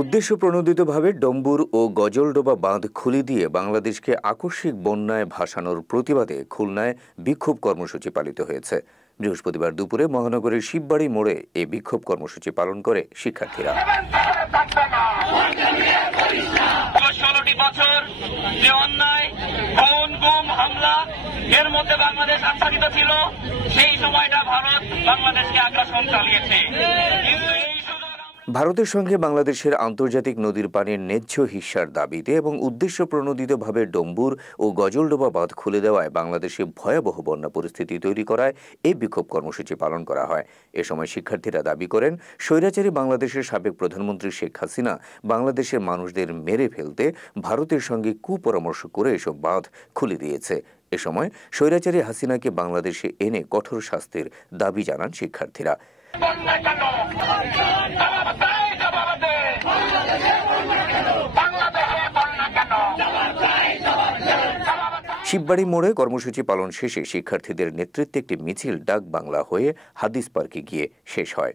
উদ্দেশ্য প্রণোদিতভাবে ডম্বুর ও গজলডোবা বাঁধ খুলে দিয়ে বাংলাদেশকে আকস্মিক বন্যায় ভাসানোর প্রতিবাদে খুলনায় বিক্ষোভ কর্মসূচি পালিত হয়েছে। বৃহস্পতিবার দুপুরে মহানগরের শিববাড়ি মোড়ে এই বিক্ষোভ কর্মসূচি পালন করে শিক্ষার্থীরা। 16টি বছর যে অন্যায়, খুন, গুম, হামলা এর মধ্যে বাংলাদেশ আচ্ছাদিত ছিল, সেই সময়টা ভারত বাংলাদেশকে আগ্রাসন চালিয়েছে। কিন্তু ভারতের সঙ্গে বাংলাদেশের আন্তর্জাতিক নদীর পানির ন্যায্য হিস্যার দাবিতে এবং উদ্দেশ্য প্রণোদিতভাবে ডম্বুর ও গজলডোবা বাঁধ খুলে দেওয়ায় বাংলাদেশে ভয়াবহ বন্যা পরিস্থিতি তৈরি করায় এই বিক্ষোভ কর্মসূচি পালন করা হয়। এ সময় শিক্ষার্থীরা দাবি করেন, স্বৈরাচারী বাংলাদেশের সাবেক প্রধানমন্ত্রী শেখ হাসিনা বাংলাদেশের মানুষদের মেরে ফেলতে ভারতের সঙ্গে কুপরামর্শ করে এসব বাঁধ খুলে দিয়েছে। এ সময় স্বৈরাচারী হাসিনাকে বাংলাদেশে এনে কঠোর শাস্তির দাবি জানান শিক্ষার্থীরা। শিববাড়ি মোড়ে কর্মসূচি পালন শেষে শিক্ষার্থীদের নেতৃত্বে একটি মিছিল ডাক বাংলা হয়ে হাদিস পার্কে গিয়ে শেষ হয়।